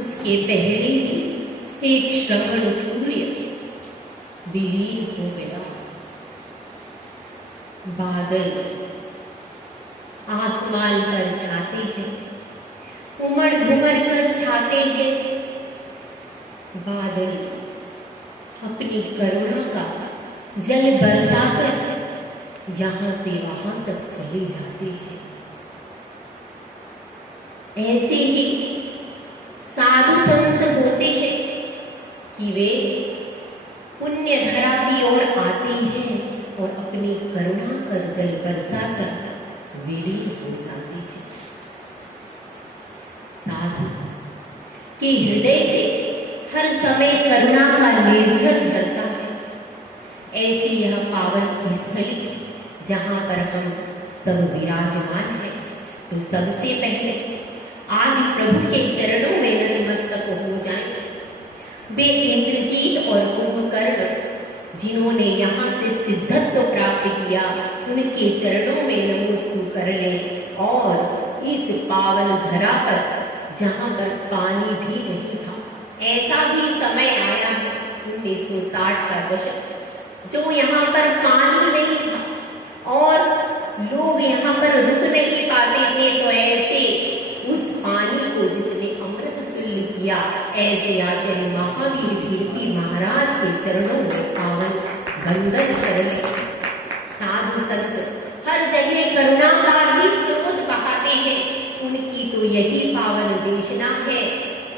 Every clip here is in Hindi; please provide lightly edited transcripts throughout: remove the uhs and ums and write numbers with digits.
उसके पहले ही एक श्रवण सूर्य विलीन हो गया। बादल आसमान पर छाते हैं, उमड़ घुमड़ कर छाते हैं। बादल अपनी करुणा का जल बरसाकर यहां से वहां तक चले जाते हैं। ऐसे ही साधु संत होते हैं कि वे पुण्य धरा की ओर आते हैं और अपनी करुणा का जल बरसाकर विलीन हो जाते हैं। साधु के हृदय से हर समय करुणा का निर्झर झरता है। ऐसी यह पावन स्थली जहां पर हम सब विराजमान हैं, तो सबसे पहले आदि प्रभु के चरणों में नतमस्तक हो जाएं। वे इंद्रजीत और कुंभकर्ण जिन्होंने यहाँ से सिद्धत्व प्राप्त किया, उनके चरणों में नमोस्तु कर लें। और इस पावन धरा पर जहाँ पर पानी भी नहीं था, ऐसा भी समय आया है 1960 का दशक, जो यहाँ पर पानी नहीं था और लोग यहाँ पर रुक नहीं पाते थे। तो ऐसे उस पानी को जिसने अमृत तुल्य किया, ऐसे आचार्य महावीर कीर्ति महाराज के चरणों में पावन वंदन करें। साधु संत हर जगह करुणा का ही स्रोत बहाते हैं। उनकी तो यही पावन देशना है,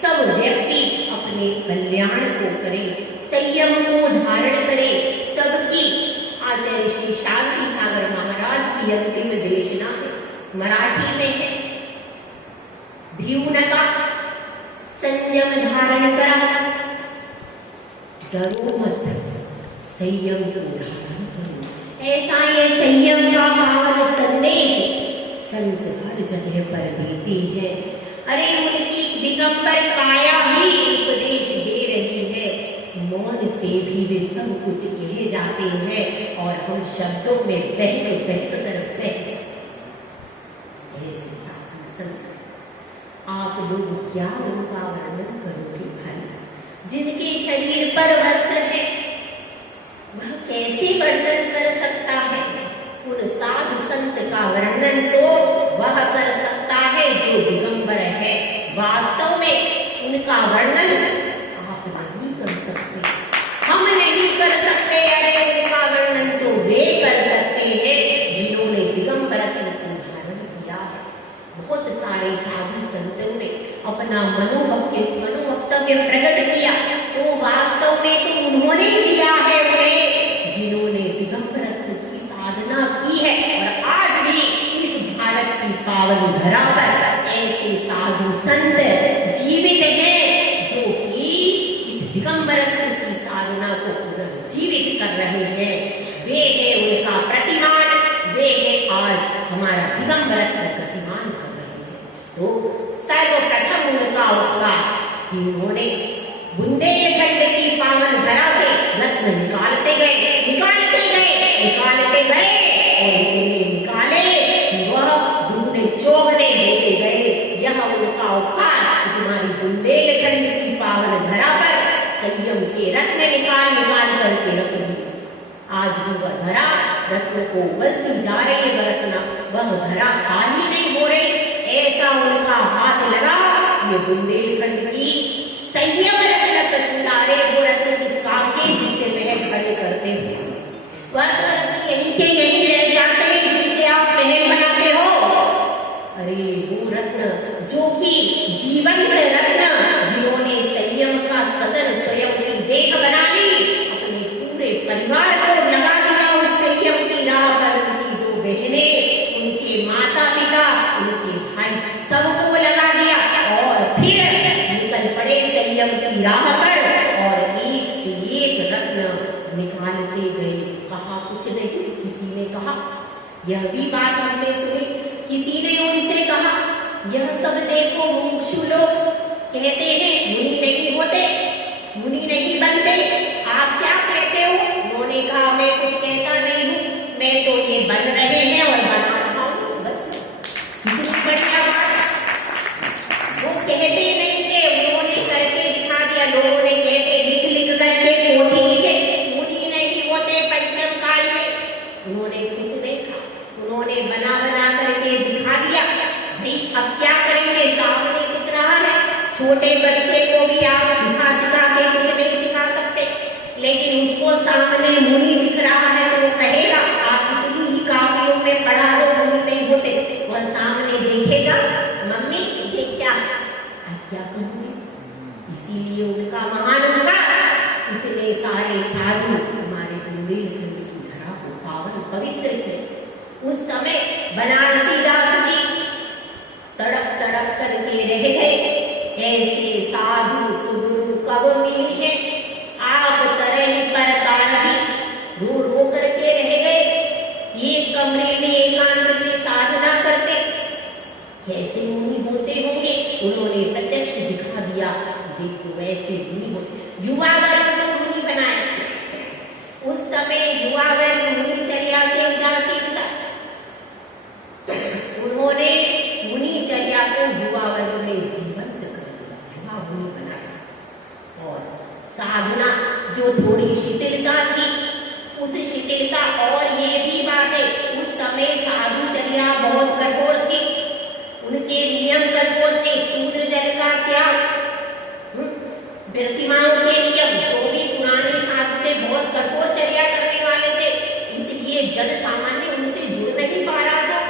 सब व्यक्ति अपने कल्याण को करें, संयम को धारण करें। सबकी आचार्य श्री शांति सागर महाराज की अंतिम देशना है, मराठी में है, भिऊनका संयम धारण करा, डरो मत, संयम को धारण करो। ऐसा ये संयम का पावन संदेश संत हर जगह पर देते हैं। अरे उनकी दिगंबर काया ही उपदेश दे रही है। मौन से भी वे सब कुछ कहे जाते हैं और हम शब्दों में बहते बहते तरफ बह जाते। ऐसे साधु संत आप लोग क्या उनका वर्णन करोगे भाई? जिनके शरीर पर वस्त्र है वह कैसे वर्णन कर सकता है? उन साधु संत का वर्णन तो वह कर सकता है जो दिगंबर है। वास्तव में उनका वर्णन आप नहीं कर सकते, हम नहीं कर सकते। अरे उनका वर्णन तो वे कर सकते हैं जिन्होंने दिगंबरत्व को धारण किया है। बहुत सारे साधु संतों ने अपना मनोवक्तव्य प्रकट किया, तो वास्तव में तो उन्होंने दिया है उन्हें जिन्होंने दिगंबरत्व की साधना की है। और आज भी इस भारत की पावन धरा पर ऐसे साधु संत जीवित हैं जो कि इस दिगंबरत्व की साधना को पुनर्जीवित कर रहे हैं। वे है उनका प्रतिमान, वे है आज हमारा दिगंबरत्व प्रतिमान कर रहे हैं। तो सर्वप्रथम उनका कि उन्होंने बुंदेलखंड की पावन धरा से रत्न निकालते गए और इतने निकाले कि वह दुगने चौगने होते गए। यह उनका उपकार तुम्हारी बुंदेलखंड की पावन धरा पर संयम के रत्न निकाल करके रख दी। आज भी वह धरा रत्न को उबलती जा रही है, वह धरा खाली नहीं हो रही। ऐसा उनका हाथ लगा, ये बुंदेलखंड की संयम रत्न प्रचुर आ रहे। वो रत्न किस काम के जिससे वह खड़े करते हैं, वह रत्न यहीं के यहीं रह जाते हैं जिनसे आप महल बनाते हो। अरे वो रत्न जो कि जीवंत रत्न, जिन्होंने संयम का सदन स्वयं की देह बना ली, अपने पूरे परिवार को लगा दिया उस संयम की राह पर। उनकी दो बहनें, उनके माता पिता, उनके भाई, सबको लगा दिया और फिर निकल पड़े संयम की राह पर और एक से एक रत्न निकालते गए। कहा कुछ नहीं, किसी ने कहा, यह भी बात हमने सुनी, किसी ने उनसे कहा यह सब देखो मुमुक्षु लोग कहते हैं मुनि नहीं होते, मुनि नहीं बनते, आप क्या कहते हो? उन्होंने कहा मैं कुछ कहता नहीं हूँ, मैं तो ये बन रहे हैं और बना रहा हूँ, बस। बढ़िया बात। वो कहते नहीं थे, उन्होंने छोटे बच्चे को भी आप सिखा के कुछ नहीं सिखा सकते, लेकिन उसको सामने मुनि दिख रहा है तो वो कहेगा आप इतनी ही कापियों में पढ़ा दो, मुनि नहीं होते। वह सामने देखेगा मम्मी ये क्या है, अब क्या कहूँगी। इसीलिए उनका महान होगा। इतने सारे साधु हमारे बुंदेलखंड की धरा को पावन पवित्र किए। उस समय बनारसी दास जी तड़प तड़प करके रह गए। ऐसे साधु सुगुरु कब मिली है, आप तरह पर तारही रो रो करके रह गए। एक कमरे में एकांत में साधना करते, कैसे मुनि होते होंगे। उन्होंने प्रत्यक्ष दिखा दिया, देखो वैसे मुनि होते। युवा वर्ग को मुनि बनाया। उस समय युवा वर्ग मुनिचर्या से उदासीन था। उन्होंने मुनिचर्या को युवा वर्ग में जीवंत कर दिया, युवा मुनि बनाया। और साधना जो थोड़ी शिथिलता थी, उस शिथिलता, और ये भी बात है उस समय साधुचर्या बहुत कठोर थी। उनके नियम कठोर थे। शूद्र जल का त्याग, प्रतिमाओं के नियम, जो भी पुराने साधु थे बहुत कठोर चर्या करने वाले थे। इसलिए जन सामान्य उनसे जुड़ नहीं पा रहा था।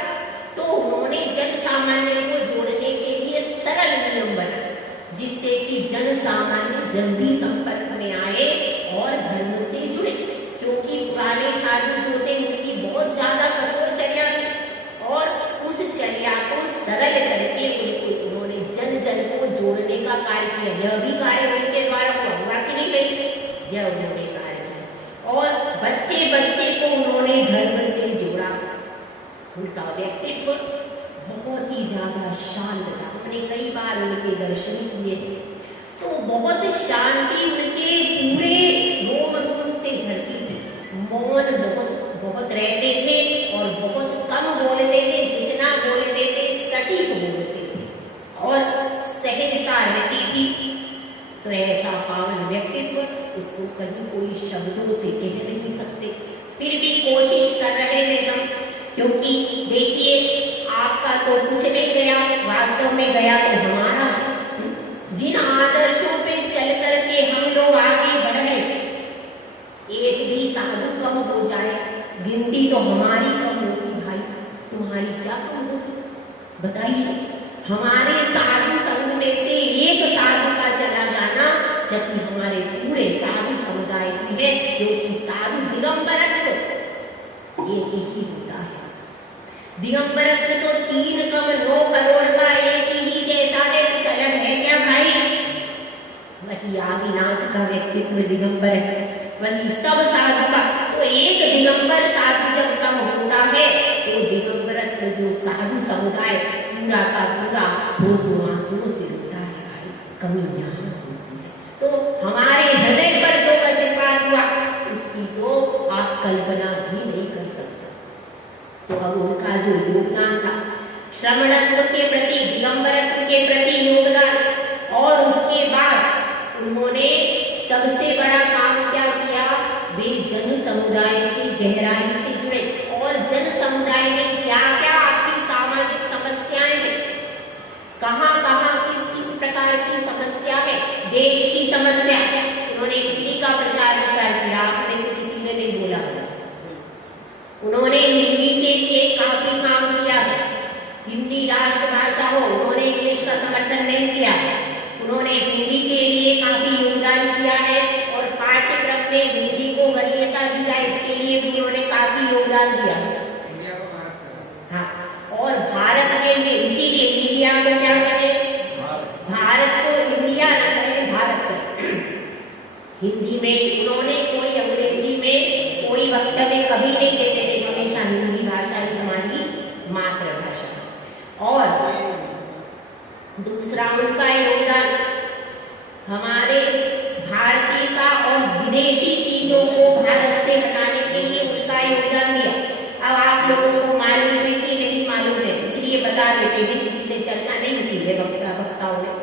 तो उन्होंने जन सामान्य को जोड़ने के लिए सरल नियम बनाए, जिससे कि जन सामान्य जल्दी संपर्क में आए और धर्म से जुड़े। क्योंकि पुराने साधु जो थे उनकी बहुत ज्यादा कठोर चर्या थी, और उस चर्या को सरल करके उन्होंने जन जन को जोड़ने का कार्य किया। यह भी कार्य उनके द्वारा हुआ कि नहीं भाई, यह उन्होंने कार्य किया। और बच्चे बच्चे को उन्होंने धर्म से जोड़ा। उनका व्यक्तित्व बहुत ही ज्यादा शांत था। हमने कई बार उनके दर्शन किए, तो बहुत शांति उनके पूरे रोम रोम से झलकी थी। मौन बहुत रहते थे और बहुत कम बोलते थे। जितना बोलते थे सटीक बोलते थे और सहजता रहती थी। तो ऐसा पावन व्यक्तित्व, उसको कहीं कोई शब्दों से कह नहीं सकते। फिर भी कोशिश कर रहे थे हम, क्योंकि देखिए आपका तो कुछ नहीं गया, वास्तव में गया तो हमारा। जिन आदर्शों पे चल करके हम लोग आगे बढ़े, एक भी साधु कम हो जाए, गिनती तो हमारी कम होगी भाई, तुम्हारी क्या कम होगी बताइए। हमारे साधु संघ में से एक साधु का चला जाना क्षति हमारे पूरे साधु समुदाय की है। क्योंकि साधु दिगंबरत्व एक ही होता है। दिगंबरत्व तो 3.9 करोड़ का एक ही जैसा है, कुछ अलग है क्या भाई। वही आदिनाथ का व्यक्तित्व दिगंबर है, वही सब साधु का। तो एक दिगंबर साधु जब कम होता है तो दिगंबरत्व जो साधु समुदाय पूरा का पूरा आंसुओं से रोता है भाई, कमी यहाँ होती है। तो हमारे हृदय पर जो वज्रपात हुआ उसकी तो आप कल्पना भी नहीं कर सकते। तो अब उनका जो योगदान था श्रमणत्व के प्रति, दिगंबरत्व के प्रति योगदान, और उसके बाद उन्होंने सबसे बड़ा काम क्या किया, वे जन समुदाय से गहराई से जुड़े। और जन समुदाय में क्या क्या आपकी सामाजिक समस्याएं हैं, कहाँ कहाँ किस किस प्रकार की समस्या है, देश की समस्या। उन्होंने हिंदी का प्रचार प्रसार किया, आप में से किसी ने नहीं बोला। उन्होंने हिंदी के लिए काफी काम किया है। हिंदी राष्ट्रभाषा हो, उन्होंने इंग्लिश का समर्थन नहीं किया है। उन्होंने हिंदी के लिए काफी योगदान किया है, और पाठ्यक्रम में हिंदी को वरीयता दी जाए इसके लिए भी उन्होंने काफी योगदान दिया। हाँ, और भारत के लिए, इसीलिए इंडिया को क्या करें, भारत को इंडिया न करें, भारत करें। हिंदी में उन्होंने कोई अंग्रेजी में कोई वक्तव्य कभी नहीं देते थे, हमेशा हिंदी भाषा ही हमारी मातृभाषा। और दूसरा उनका योगदान हमारे भारतीयता और विदेशी चीजों को भारत से हटाने के लिए उनका योगदान दिया। अब आप लोगों को मालूम है कि नहीं मालूम है, इसलिए बता देते हैं, किसी ने चर्चा नहीं की है वक्ताओं ने।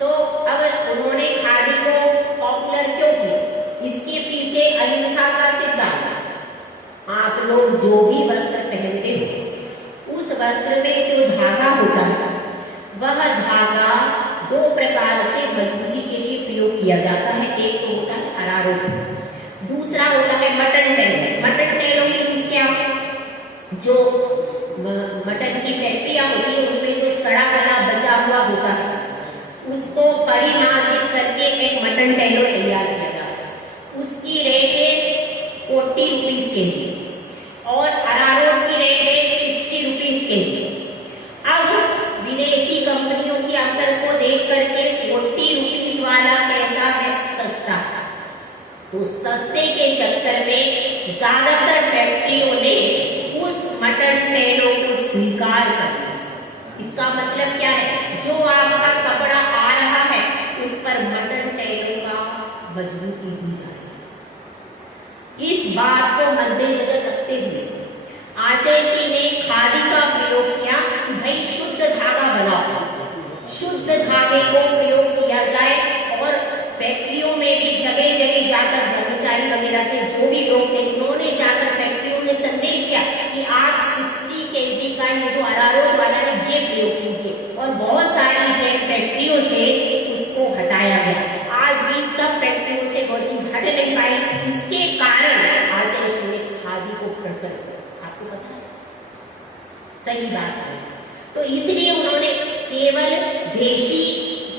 तो अब उन्होंने खादी को पॉपुलर क्यों किया, इसके पीछे अहिंसा का सिद्धांत। आप लोग जो भी वस्त्र पहनते हो, उस वस्त्र में जो धागा होता है, वह धागा दो प्रकार से मजबूती के लिए प्रयोग किया जाता है। एक तो होता है अरारोट, दूसरा होता है मटन टेलो। मटन टेलो मीन्स क्या, जो मटन की फैक्ट्रियां होती है उनमें जो सड़ा गला बचा हुआ होता है उसको परिमार्जित करके एक मटन टेलो तैयार किया जाता है। उसकी रेट है 40 रुपीज के जी और अरारोट की रेट है 60 रुपीज के जी। अब विदेशी कंपनियों की असर को देख करके 40 रुपीज वाला कैसा है, सस्ता। तो सस्ते के चक्कर में ज्यादातर फैक्ट्रियों ने उस मटन टेलो को स्वीकार कर लिया। इसका मतलब क्या है, जो आपका कपड़ा आ रहा है उस पर मटन टेलो का मजबूती दी जाए। इस बात को मद्देनजर रखते हुए आचार्य ने खादी का प्रयोग किया कि भाई शुद्ध धागा बनाओ, शुद्ध धागे को प्रयोग किया जाए। और फैक्ट्रियों में भी जगह जगह जाकर कर्मचारी वगैरह थे, जो भी लोग थे, उन्होंने जाकर फैक्ट्रियों में संदेश दिया कि आप 60 केजी का ये जो अरारोट वाला है ये प्रयोग कीजिए। और बहुत सारी जैन फैक्ट्रियों से उसको हटाया गया। आज भी सब फैक्ट्रियों से वो चीज हट नहीं पाई। इसके कारण आचार्य ने खादी को प्रकट किया। आपको पता है, सही बात है। तो इसलिए उन्होंने केवल देशी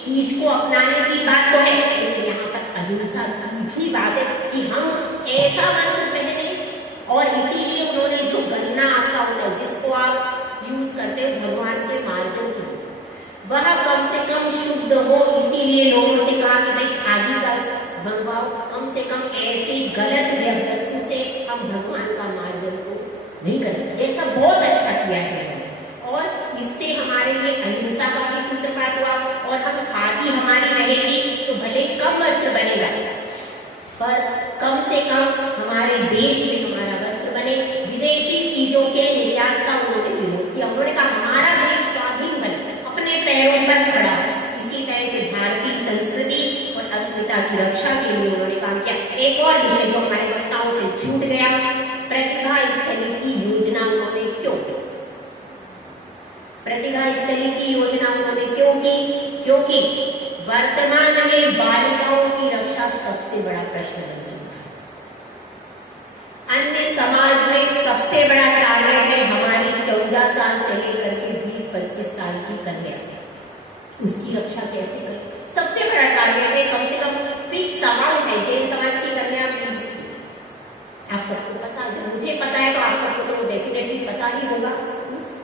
चीज को अपनाने की बात तो है, लेकिन यहाँ पर अहिंसा की भी बात है कि हम ऐसा वस्त्र पहने। और इसीलिए उन्होंने जो गन्ना आपका होता है जिसको आप यूज करते हो भगवान के मार्जन के लिए, वह कम से कम शुद्ध हो। इसीलिए लोगों से कहा कि भाई खादी का बनवाओ, कम से कम ऐसी गलत वस्तु से हम भगवान का मार्जन तो नहीं करें। ये सब बहुत अच्छा किया है और इससे हमारे लिए अहिंसा का भी सूत्रपात हुआ। और हम खादी हमारी रहेगी तो भले कम वस्त्र बनेगा, पर कम से कम हमारे देश में हमारा वस्त्र बने। विदेशी चीजों के निर्यात का उन्होंने विरोध किया। उन्होंने कहा हमारा देश स्वाधीन बने, अपने पैरों पर खड़ा। इसी तरह से भारतीय संस्कृति और अस्मिता की रक्षा के लिए उन्होंने काम किया। एक और विषय जो हमारे वक्ताओं से छूट गया, प्रतिभा स्थली की योजना उन्होंने क्यों की? प्रतिभा स्थली की योजना उन्होंने क्यों की? क्योंकि वर्तमान में बालिकाओं की रक्षा सबसे बड़ा प्रश्न बन चुका है। अन्य समाज में सबसे बड़ा टारगेट है हमारी 14 साल से लेकर के 20-25 साल की कन्या, उसकी रक्षा कैसे करें? सबसे बड़ा टारगेट है। कम से कम फिक्स अमाउंट है जैन समाज की कन्या फीस। आप सबको पता है, जब मुझे पता है तो आप सबको तो डेफिनेटली पता ही होगा।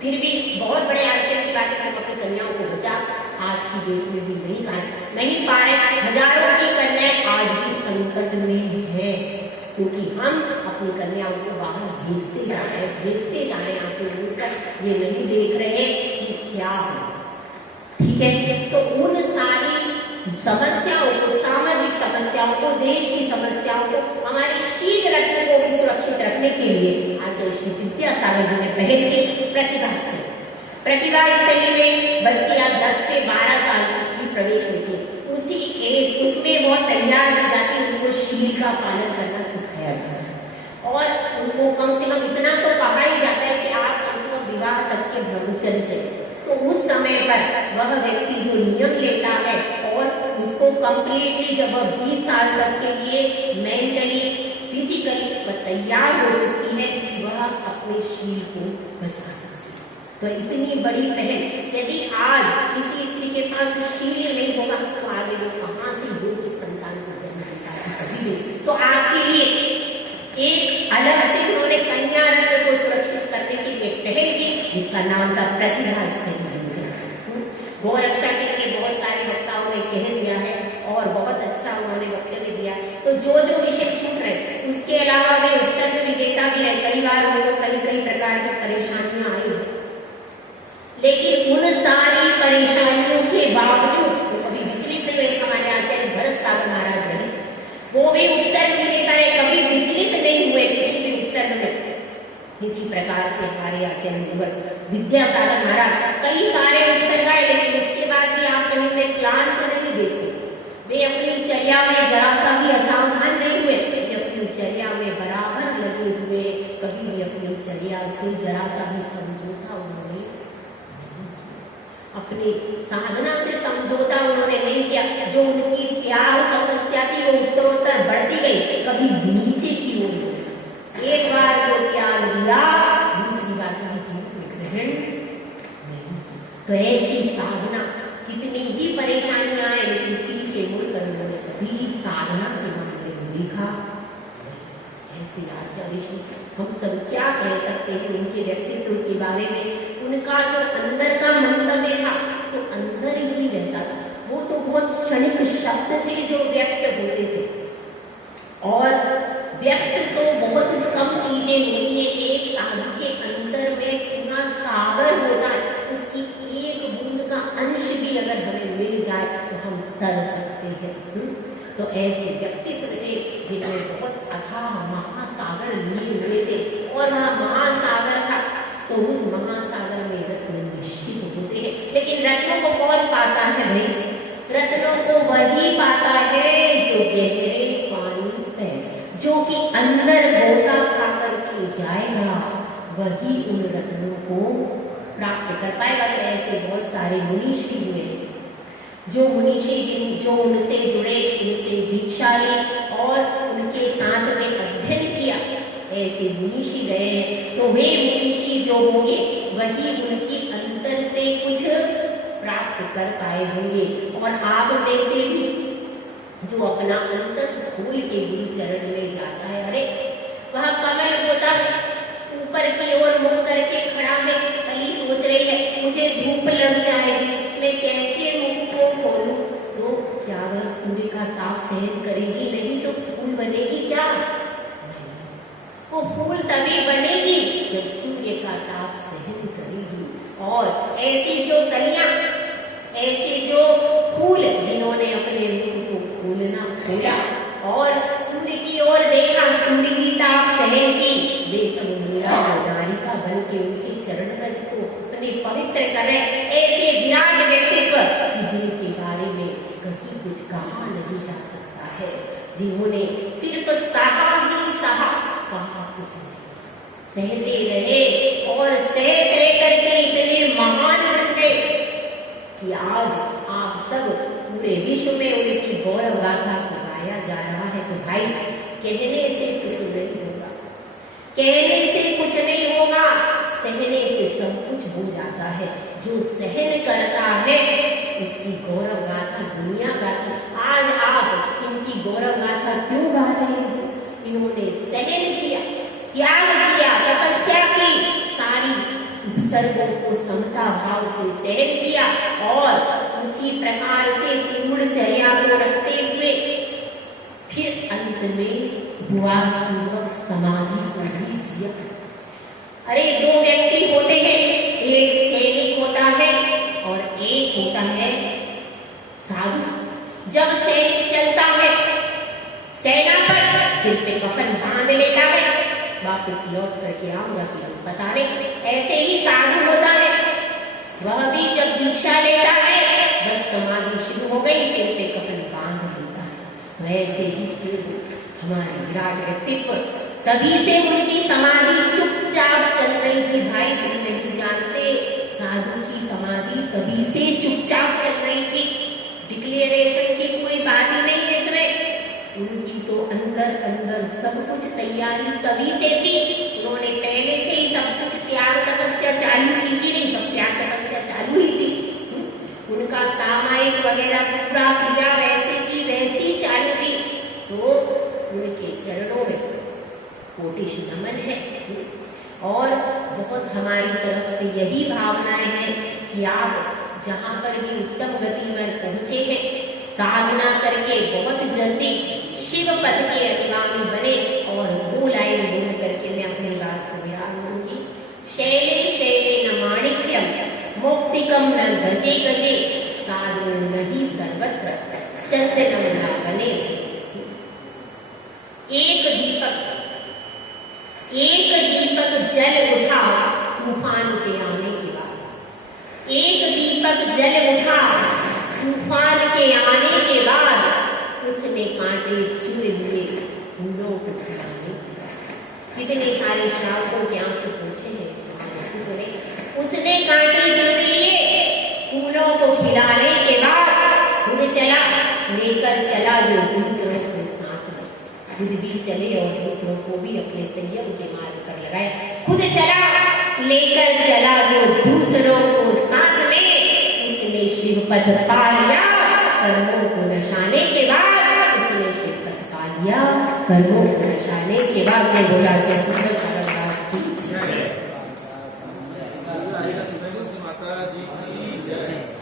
फिर भी बहुत बड़े आश्चर्य की बात है कि हम अपनी कन्याओं को बचा आज की डेट में भी नहीं पा रहे। हजारों की कन्याएं आज भी संकट में है क्योंकि हम अपनी कन्याओं को बाहर भेजते जा रहे हैं। आंखें मूंदकर ये नहीं देख रहे कि क्या हो। ठीक है, तो उन सारी समस्याओं को, सामाजिक समस्याओं को, देश की समस्याओं को, हमारे शील रत्न को भी सुरक्षित रखने के लिए आचार्य श्री विद्यासागर जी ने पहल की प्रतिभा स्थली। प्रतिभा स्थली में बच्चियां 10 से 12 साल की प्रवेश लेती, उसी एज उसमें वो तैयार की जाती, उनको शील का पालन करना सिखाया जाता है। और उनको कम से कम इतना तो कहा ही जाता है कि आप कम से कम विवाह तक के ब्रह्मचर्य से, तो उस समय पर वह व्यक्ति जो नियम लेता है और उसको कंप्लीटली जब वह 20 साल तक के लिए मेंटली फिजिकली वह तैयार हो चुकी है, वह अपने शील को बचा सकती है। तो इतनी बड़ी पहल, यदि आज किसी स्त्री के पास शील नहीं होगा तो आगे वो कहाँ से योग्य संतान को जन्म देता है? कभी नहीं। तो आपके लिए एक अलग से उन्होंने कन्या रत्न को सुरक्षित करने की एक पहल की जिसका नाम था प्रतिभा स्थली। गौ रक्षा के लिए बहुत सारे वक्ताओं ने कह दिया है और बहुत अच्छा उन्होंने वक्तव्य दिया। तो जो विषय छूट रहे उसके अलावा वे उत्सर्ग विजेता भी है। कई बार उनको कई प्रकार की परेशानियां आई है, लेकिन उन सारी परेशानियों के बावजूद वो कभी विचलित नहीं हुए। हमारे आचार्य भरत सागर महाराज है, वो भी उपसर्ग विजेता है, कभी विचलित नहीं हुए किसी भी उपसर्ग में। इसी प्रकार से हमारे आचार्य विद्यासागर महाराज कई सारे उपसर्ग आए, लेकिन उसके बाद भी आप कहीं उन्हें क्लांत नहीं देखते। वे अपनी चर्या में जरा सा भी असावधान नहीं हुए, वे अपनी चर्या में बराबर लगे हुए, कभी भी अपनी चर्या से जरा सा भी समझौता उन्होंने अपनी साधना से समझौता उन्होंने नहीं किया। जो उनकी त्याग तपस्या थी वो उत्तरोत्तर बढ़ती गई, कभी नीचे की ओर। एक बार जो त्याग दिया, दूसरी बार कभी जीवन ग्रहण नहीं की। तो ऐसी साधना, कितनी ही परेशानियां आए, लेकिन पीछे मुड़कर उन्होंने कभी साधना के मामले में देखा। ऐसे आचार्य श्री, हम सब क्या कह सकते हैं उनके व्यक्तित्व के बारे में। उनका जो अंदर का मंतव्य था सो अंदर ही रहता था। वो तो बहुत क्षणिक शब्द थे जो व्यक्त होते थे, और व्यक्त तो बहुत कम चीजें होती है। एक साधु के अंदर में पूरा सागर होता है, उसकी एक बूंद का अंश भी अगर हमें मिल जाए तो हम तर सकते हैं। तो ऐसे व्यक्तित्व थे जिनमें बहुत अथाह महासागर लिए हुए थे, और वह महासागर था तो उस महासागर में रत्न निश्चित होते हैं। लेकिन रत्नों को कौन पाता है भाई? रत्नों को वही पाता है जो गहरे पानी में, जो कि अंदर गोता खा करके जाएगा, वही उन रत्नों को प्राप्त कर पाएगा। तो ऐसे बहुत सारे मुनीषी हुए, जो मुनीषी जो उनसे जुड़े, उनसे दीक्षा ली और उनके साथ में अध्ययन किया, ऐसे मुनीषी गए हैं। तो वे मुनीषी जो होंगे वही उनकी अंतर से कुछ प्राप्त कर पाए होंगे। और आप में से भी जो अपना अंतस खोल के गुरु चरण में जाता है, अरे वह कमल होता है, ऊपर की ओर मुड़ करके खड़ा है, कली सोच रही है मुझे धूप लग जाएगी, मैं कैसे मुख को खोलूं? तो क्या वह सूर्य का ताप सहन करेगी? नहीं तो फूल बनेगी क्या? वो फूल तभी बनेगी जब सूर्य का ताप सहन करेगी। और ऐसी जो कलियां, ऐसे जो फूल जिन्होंने अपने मुख को खोला और सूर्य की ओर देखा, सूर्य की ताप सहन की, वे सब मीरा का बन के उनके चरण रज को अपने पवित्र कर रहे। ऐसे विराट व्यक्तित्व जिनके बारे में कहीं कुछ कहा नहीं जा सकता है, जिन्होंने सिर्फ सहा ही सहा, कहा कुछ नहीं, सहते रहे और सह करके इतने महान बन गए कि आज आप सब पूरे विश्व में उनकी गौरव गाथा को गाया जा रहा है। तो भाई कहने से कुछ नहीं होगा, कहने से कुछ नहीं होगा, सहने से सब कुछ हो जाता है। जो सहन करता है उसकी गौरव गाथा दुनिया गाती। आज आप इनकी गौरव गाथा क्यों गाते हैं? इन्होंने सहन किया, त्याग किया, तपस्या की, सारी उपसर्गों को समता भाव से सहन किया और उसी प्रकार से पूर्णचर्या को रखते हुए फिर अंत में उपवास पूर्वक समाधि को भी जिया। अरे दो व्यक्ति होते हैं, एक सैनिक होता है और एक होता है साधु। जब सैनिक चलता है सेना पर, सिर पे कफन बांध लेता है, वापस लौट करके आऊंगा कि हम बता रहे। ऐसे ही साधु होता है, वह भी जब दीक्षा लेता है बस समाधि शुरू हो गई, सिर पे कफन बांध लेता है। तो ऐसे ही फिर हमारे विराट व्यक्तित्व, तभी से उनकी समाधि चुपचाप चल रही थी। भाई तुम नहीं जानते, साधु की समाधि तभी से चुपचाप चल रही थी, डिक्लेरेशन की कोई बात ही नहीं है इसमें। उनकी तो अंदर अंदर सब कुछ तैयारी तभी से थी, उन्होंने पहले से ही सब कुछ त्याग तपस्या चालू की थी। नहीं, सब त्याग तपस्या चालू ही थी। उनका सामायिक वगैरह पूरा क्रिया वैसे की वैसी चालू थी। तो उनके चरणों में कोटिश नमन है। और बहुत हमारी तरफ से यही भावनाएं हैं कि आप जहाँ पर भी उत्तम गति में पहुंचे हैं, साधना करके बहुत जल्दी शिव पद के अधिगामी बने। और दो लाइन बोल करके मैं अपनी बात को विराम दूंगी। शैले शैले न माणिक्यम मुक्तिकम न गजे गजे, साधु नहीं सर्वत्र चंदनम न बने। एक दीपक जल उठा तूफान के आने के बाद, एक दीपक जल उठा तूफान के आने के बाद, उसने कांटे छुए हुए फूलों को खिलाने के बाद। कितने सारे श्रावकों के आंसू पूछे हैं, उसने कांटे छुए फूलों खिलाने के बाद खुद चला, लेकर चला जो दूसरों को साथ में, खुद भी चले और दूसरों को भी अपने संयम के मार्ग पर लगाए। खुद चला, लेकर चला जो दूसरों को साथ में, उसने शिव पद पा लिया, कर्मों को नशाने के बाद उसने शिव पद पा लिया, कर्मों को नशाने के बाद। जय बोला जय सुंदर।